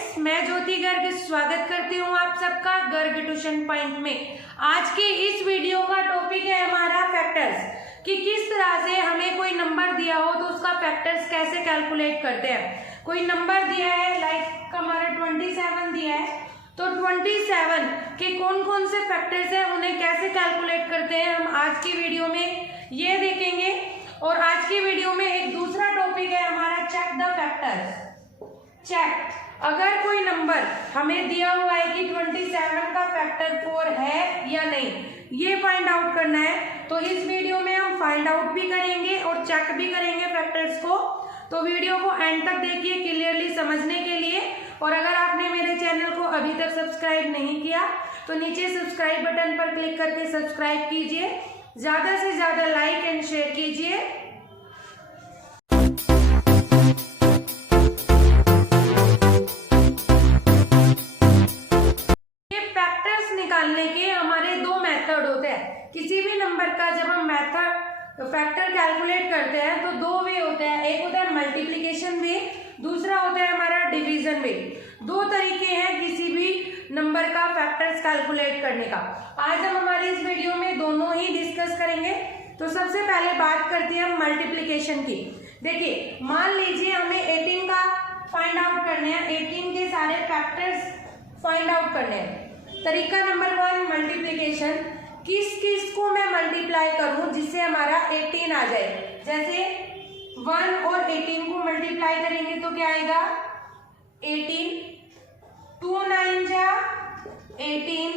Friends, मैं ज्योति गर्ग स्वागत करती हूँ आप सबका गर्ग ट्यूशन पॉइंट में। आज के इस वीडियो का टॉपिक है हमारा फैक्टर्स, कि किस तरह से हमें कोई नंबर दिया हो तो उसका फैक्टर्स कैसे कैलकुलेट करते हैं। कोई नंबर दिया है, लाइक हमारा 27 दिया है, तो 27 के कौन कौन से फैक्टर्स हैं, उन्हें कैसे कैलकुलेट करते हैं, हम आज की वीडियो में ये देखेंगे। और आज की वीडियो में एक दूसरा टॉपिक है हमारा चेक द फैक्टर्स। चेक, अगर कोई नंबर हमें दिया हुआ है कि 27 का फैक्टर 4 है या नहीं, ये फाइंड आउट करना है। तो इस वीडियो में हम फाइंड आउट भी करेंगे और चेक भी करेंगे फैक्टर्स को। तो वीडियो को एंड तक देखिए क्लियरली समझने के लिए। और अगर आपने मेरे चैनल को अभी तक सब्सक्राइब नहीं किया तो नीचे सब्सक्राइब बटन पर क्लिक करके सब्सक्राइब कीजिए, ज्यादा से ज्यादा लाइक एंड शेयर कीजिए। निकालने के हमारे दो मेथड होते हैं। किसी भी नंबर का जब हम मेथड फैक्टर कैलकुलेट करते हैं तो दो वे होते हैं, एक होता है मल्टीप्लिकेशन वे, दूसरा होता है हमारा डिवीजन वे। दो तरीके हैं किसी भी नंबर का फैक्टर्स कैलकुलेट करने का। आज हम हमारी इस वीडियो में दोनों ही डिस्कस करेंगे। तो सबसे पहले बात करते हैं हम मल्टीप्लिकेशन की। देखिए, मान लीजिए हमें 18 का फाइंड आउट करने हैं, 18 के सारे फैक्टर्स फाइंड आउट करने हैं। तरीका नंबर 1, मल्टीप्लिकेशन। किस किस को मैं मल्टीप्लाई करूं जिससे हमारा 18 आ जाए। जैसे 1 और 18 को मल्टीप्लाई करेंगे तो क्या आएगा 18, 2 9 जा 18,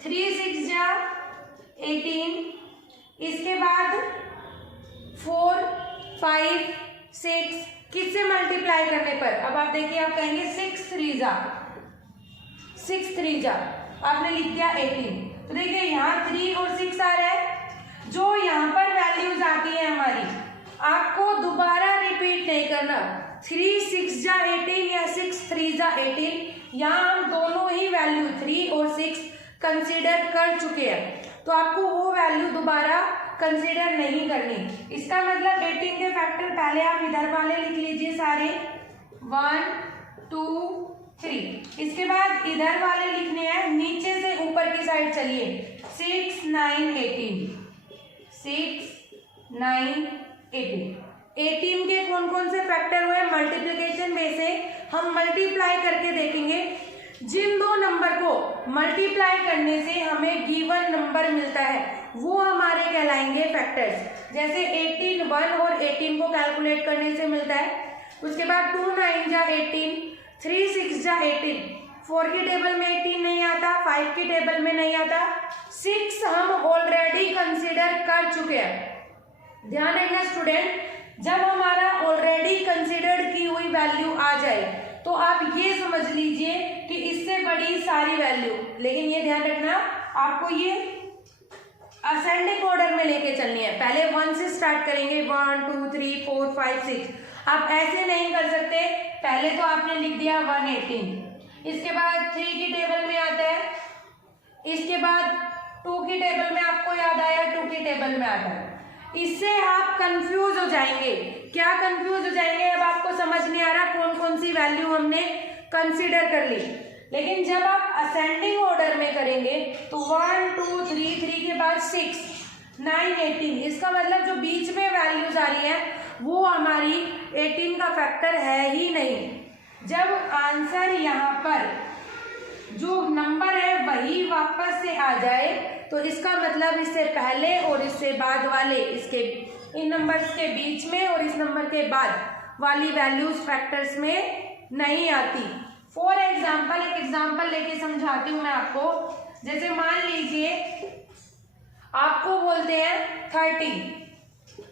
3 6 जा 18, इसके बाद 4 5 6 किससे मल्टीप्लाई करने पर, अब आप देखिए, आप कहेंगे 6 3 जा, आपने लिख दिया 18। तो देखिए यहाँ 3 और 6 आ रहा है। जो यहाँ पर वैल्यूज आती है हमारी, आपको दोबारा रिपीट नहीं करना। 3 6 जा 18 या 6 3 जा 18, यहाँ हम दोनों ही वैल्यू 3 और 6 कंसीडर कर चुके हैं, तो आपको वो वैल्यू दोबारा कंसीडर नहीं करनी। इसका मतलब 18 के फैक्टर पहले आप इधर वाले लिख लीजिए सारे, 1 2 3, इसके बाद इधर वाले लिखने हैं, नीचे से ऊपर की साइड चलिए, 6 9 18, 6 9 18। 18 के कौन कौन से फैक्टर हुए मल्टीप्लिकेशन में से, हम मल्टीप्लाई करके देखेंगे। जिन दो नंबर को मल्टीप्लाई करने से हमें गिवन नंबर मिलता है वो हमारे कहलाएंगे फैक्टर्स। जैसे 18 1 और 18 को कैलकुलेट करने से मिलता है। उसके बाद 2 9 जा 18, 3 6 जा 18, 4 की टेबल में 18 नहीं आता, 5 की टेबल में नहीं आता, 6 हम ऑलरेडी कंसीडर कर चुके हैं। ध्यान रखना स्टूडेंट, जब हमारा ऑलरेडी कंसीडर्ड की हुई वैल्यू आ जाए तो आप ये समझ लीजिए कि इससे बड़ी सारी वैल्यू, लेकिन ये ध्यान रखना आपको ये असेंडिंग ऑर्डर में लेके चलनी है। पहले 1 से स्टार्ट करेंगे, 1 2 3 4 5 6, आप ऐसे नहीं कर सकते। पहले तो आपने लिख दिया 118, इसके बाद 3 की टेबल में आता है, इसके बाद 2 की टेबल में आपको याद आया 2 की टेबल में आता है। इससे आप कंफ्यूज हो जाएंगे। क्या कंफ्यूज हो जाएंगे, अब आपको समझ नहीं आ रहा कौन कौन सी वैल्यू हमने कंसीडर कर ली। लेकिन जब आप असेंडिंग ऑर्डर में करेंगे तो 1 2 3 3 के बाद 6 9 18, इसका मतलब जो बीच में वैल्यूज आ रही है वो हमारी 18 का फैक्टर है ही नहीं। जब आंसर यहाँ पर जो नंबर है वही वापस से आ जाए तो इसका मतलब इससे पहले और इससे बाद वाले, इसके इन नंबर्स के बीच में और इस नंबर के बाद वाली वैल्यूज फैक्टर्स में नहीं आती। फॉर एग्जाम्पल, एक एग्जाम्पल लेके समझाती हूँ मैं आपको। जैसे मान लीजिए आपको बोलते हैं 30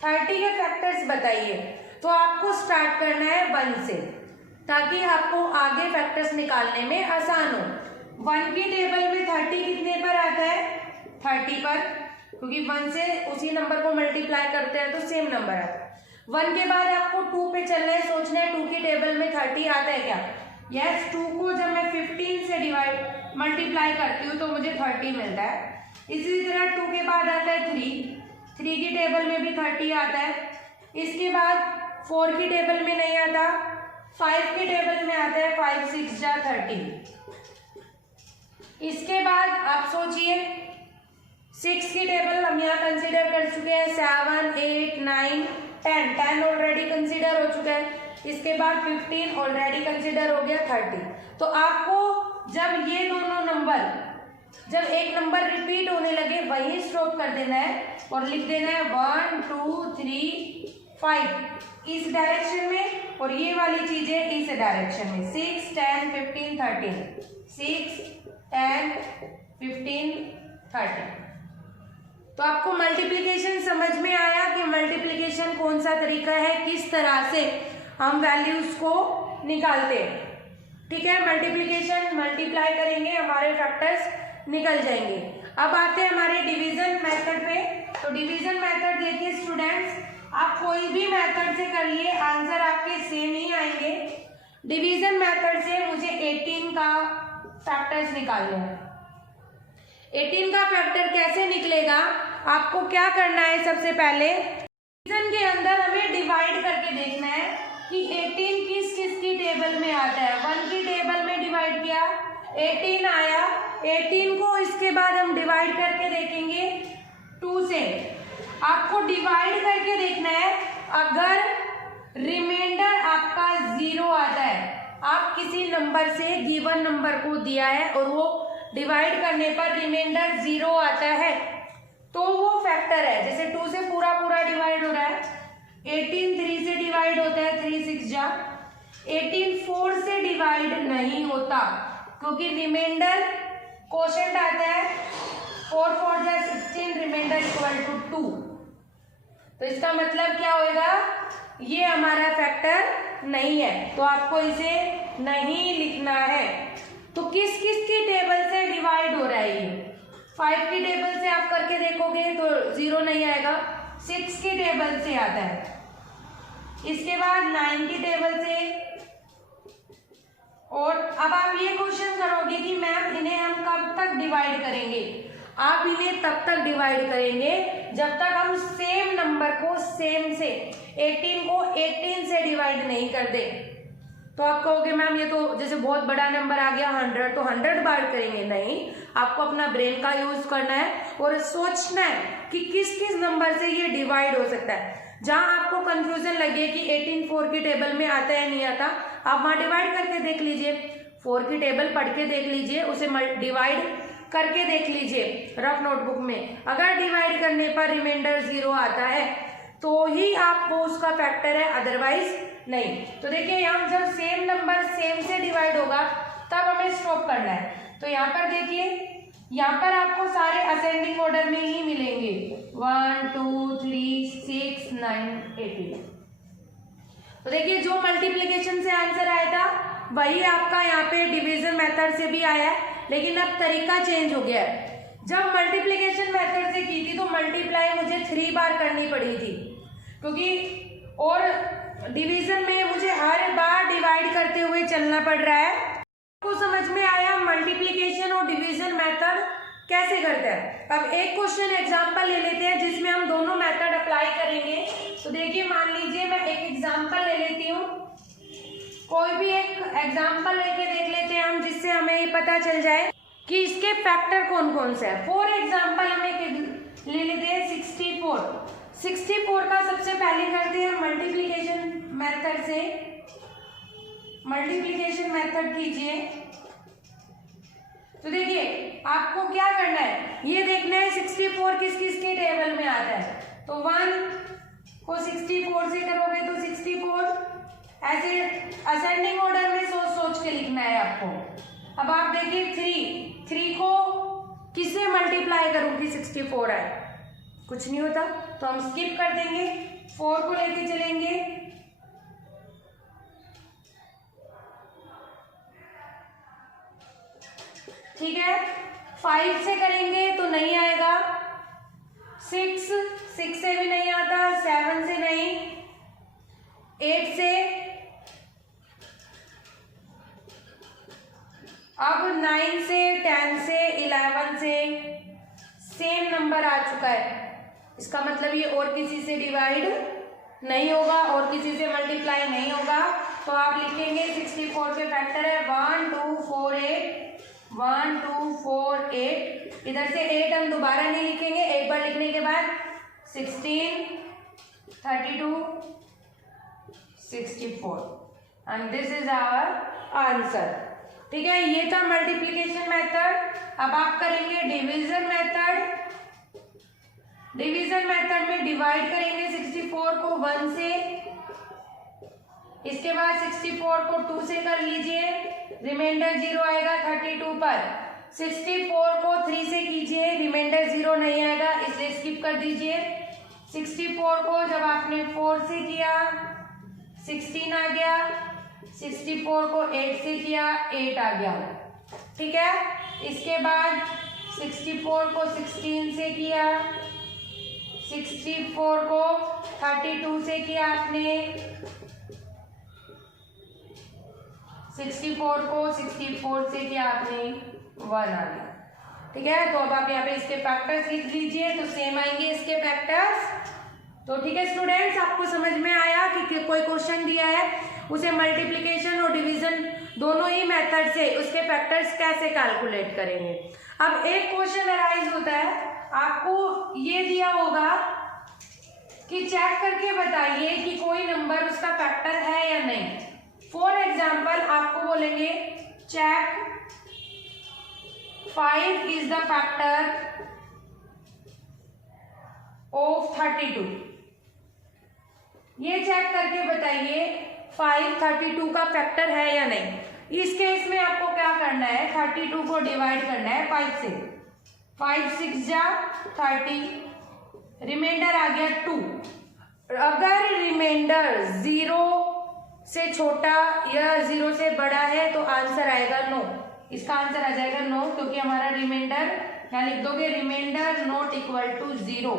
के फैक्टर्स बताइए, तो आपको स्टार्ट करना है 1 से, ताकि आपको आगे फैक्टर्स निकालने में आसान हो। 1 की टेबल में 30 कितने पर आता है 30 पर, क्योंकि 1 से उसी नंबर को मल्टीप्लाई करते हैं तो सेम नंबर आता है। 1 के बाद आपको 2 पे चलना है, सोचना है 2 की टेबल में 30 आता है क्या। यस, 2 को जब मैं 15 से डिवाइड मल्टीप्लाई करती हूँ तो मुझे 30 मिलता है। इसी तरह 2 के बाद आता है 3 की टेबल में भी 30 आता है। इसके बाद 4 की टेबल में नहीं आता, 5 की टेबल में आता है 5 6 जा 30। इसके बाद आप सोचिए 6 की टेबल हम यहाँ कंसीडर कर चुके हैं, 7 8 9 10, 10 ऑलरेडी कंसीडर हो चुका है। इसके बाद 15 ऑलरेडी कंसीडर हो गया, 30। तो आपको जब ये दोनों नंबर, जब एक नंबर रिपीट होने लगे वही स्टॉप कर देना है और लिख देना है 1 2 3 5 इस डायरेक्शन में, और ये वाली चीजें इस डायरेक्शन में 6 10 15 13, 6 10 15 13। तो आपको मल्टीप्लिकेशन समझ में आया कि मल्टीप्लिकेशन कौन सा तरीका है, किस तरह से हम वैल्यूज को निकालते हैं। ठीक है, मल्टीप्लिकेशन मल्टीप्लाई करेंगे, हमारे फैक्टर्स निकल जाएंगे। अब आते हैं हमारे डिवीजन मेथड पे। तो डिवीजन मेथड देखिए स्टूडेंट्स, आप कोई भी मेथड से करिए आंसर आपके सेम ही आएंगे। डिवीजन मेथड से मुझे 18 का फैक्टर्स निकालने हैं। 18 का फैक्टर कैसे निकलेगा, आपको क्या करना है, सबसे पहले डिवीजन के अंदर हमें डिवाइड करके देखना है कि 18 किस किस की टेबल में आता है। 1 की टेबल में डिवाइड किया, 18 आया, 18 को इसके बाद हम डिवाइड करके देखेंगे 2 से। आपको डिवाइड करके देखना है, अगर रिमाइंडर आपका 0 आता है, आप किसी नंबर से गिवन नंबर को दिया है और वो डिवाइड करने पर रिमाइंडर 0 आता है तो वो फैक्टर है। जैसे 2 से पूरा पूरा डिवाइड हो रहा है, 18 3 से डिवाइड होता है, 3 6 जा, 18 4 से डिवाइड नहीं होता क्योंकि रिमाइंडर क्वोशंट आता है 4 4 जा 16, रिमाइंडर इक्वल टू 2। तो इसका मतलब क्या होएगा, ये हमारा फैक्टर नहीं है, तो आपको इसे नहीं लिखना है। तो किस किस की टेबल से डिवाइड हो रहा है ये, 5 की टेबल से आप करके देखोगे तो 0 नहीं आएगा, 6 की टेबल से आता है, इसके बाद 9 की टेबल से। और अब आप ये क्वेश्चन करोगे कि मैम इन्हें हम कब तक डिवाइड करेंगे, आप इन्हें तब तक डिवाइड करेंगे जब तक हम सेम नंबर को सेम से 18 को 18 से डिवाइड नहीं कर दे। तो आप कहोगे मैम ये तो जैसे बहुत बड़ा नंबर आ गया 100, तो 100 डिवाइड करेंगे, नहीं, आपको अपना ब्रेन का यूज करना है और सोचना है कि किस किस नंबर से ये डिवाइड हो सकता है। जहां आपको कंफ्यूजन लगे कि 18 4 की टेबल में आता है नहीं आता, आप वहां डिवाइड करके देख लीजिए, 4 की टेबल पढ़ के देख लीजिए, उसे डिवाइड करके देख लीजिए रफ नोटबुक में। अगर डिवाइड करने पर रिमाइंडर 0 आता है तो ही आपको उसका फैक्टर है, अदरवाइज नहीं। तो देखिए यहाँ जब सेम नंबर सेम से डिवाइड होगा तब हमें स्टॉप करना है। तो यहाँ पर देखिए, यहाँ पर आपको सारे असेंडिंग ऑर्डर में ही मिलेंगे, 1 2 3 6 9 18। तो देखिए जो मल्टीप्लिकेशन से आंसर आया था वही आपका यहाँ पे डिवीजन मेथड से भी आया है, लेकिन अब तरीका चेंज हो गया है। जब मल्टीप्लिकेशन मेथड से की थी तो मल्टीप्लाई मुझे 3 बार करनी पड़ी थी, क्योंकि और डिवीजन में मुझे हर बार डिवाइड करते हुए चलना पड़ रहा है। आपको समझ में आया मल्टीप्लिकेशन और डिवीजन मेथड कैसे करते हैं। अब एक क्वेश्चन एग्जांपल ले लेते हैं जिसमें हम दोनों मेथड अप्लाई करेंगे। तो देखिए मान लीजिए मैं एक एग्जांपल ले लेती हूँ, कोई भी एक एग्जांपल लेके देख लेते हैं हम, जिससे हमें ये पता चल जाए कि इसके फैक्टर कौन कौन से हैं। फॉर एग्जांपल हम एक ले लेते हैं 64 का सबसे पहले करते हैं मल्टीप्लिकेशन मेथड से। मल्टीप्लिकेशन मेथड कीजिए। तो देखिए आपको क्या करना है, ये देखना है 64 किस किस की टेबल में आता है। तो 1 को 64 से करोगे तो 64, ऐसे असेंडिंग ऑर्डर में सोच सोच के लिखना है आपको। अब आप देखिए 3 को किससे मल्टीप्लाई करूं कि 64 आए, कुछ नहीं होता, तो हम स्किप कर देंगे, 4 को लेके चलेंगे, ठीक है। 5 से करेंगे तो नहीं आएगा, 6 से भी नहीं आता, 7 से नहीं, 8 से, अब 9 से, 10 से, 11 से सेम नंबर आ चुका है। इसका मतलब ये और किसी से डिवाइड नहीं होगा और किसी से मल्टीप्लाई नहीं होगा, तो आप लिखेंगे 64 के फैक्टर है 1 2 4 8, 1 2 4 8। इधर से 8 हम दोबारा नहीं लिखेंगे, एक बार लिखने के बाद 16 32 64 and this is our answer. ठीक है, ये था मल्टीप्लिकेशन मेथड। अब आप करेंगे डिवीजन मेथड। डिवीजन मेथड में डिवाइड करेंगे 64 को 1 से, इसके बाद 64 को 2 से कर लीजिए, रिमाइंडर 0 आएगा 32 पर। 64 को 3 से कीजिए, रिमाइंडर 0 नहीं आएगा इसलिए स्किप कर दीजिए। 64 को जब आपने 4 से किया 16 आ गया, 64 को 8 से किया 8 आ गया। ठीक है, इसके बाद 64 को 16 से किया, 64 को 32 से किया आपने, 64 को 64 से किया आपने 1 आ गया। ठीक है, तो अब आप यहाँ पे इसके फैक्टर्स लिख लीजिए तो सेम आएंगे इसके फैक्टर्स। तो ठीक है स्टूडेंट्स, आपको समझ में आया कि कोई क्वेश्चन दिया है उसे मल्टीप्लिकेशन और डिवीजन दोनों ही मेथड से उसके फैक्टर्स कैसे कैलकुलेट करेंगे। अब एक क्वेश्चन अराइज होता है, आपको ये दिया होगा कि चेक करके बताइए कि कोई नंबर उसका फैक्टर है या नहीं। फॉर एग्जाम्पल आपको बोलेंगे check 5 is the factor of 32। ये चेक करके बताइए 5 32 का फैक्टर है या नहीं। इस केस में आपको क्या करना है, 32 को डिवाइड करना है 5 से। 5 6 जा 30, रिमाइंडर आ गया 2। अगर रिमाइंडर 0 से छोटा या 0 से बड़ा है तो आंसर आएगा नो। इसका आंसर आ जाएगा नो, क्योंकि हमारा रिमाइंडर यहाँ लिख दोगे रिमाइंडर नॉट इक्वल टू 0।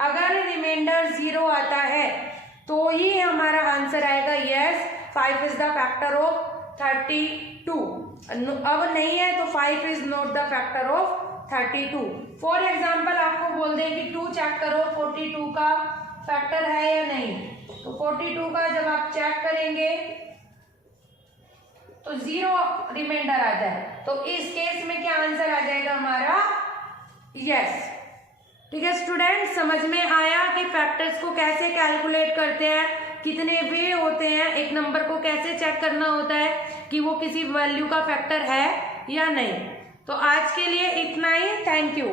अगर रिमाइंडर 0 आता है तो ही हमारा आंसर आएगा yes 5 is the factor of 32। अब नहीं है तो 5 is not the factor of 32। For example आपको बोल दें कि 2 चेक करो 42 का फैक्टर है या नहीं, तो 42 का जब आप चेक करेंगे तो 0 रिमाइंडर आ जाए, तो इस केस में क्या आंसर आ जाएगा हमारा यस। ठीक है स्टूडेंट, समझ में आया कि फैक्टर्स को कैसे कैलकुलेट करते हैं, कितने वे होते हैं, एक नंबर को कैसे चेक करना होता है कि वो किसी वैल्यू का फैक्टर है या नहीं। तो आज के लिए इतना ही, थैंक यू।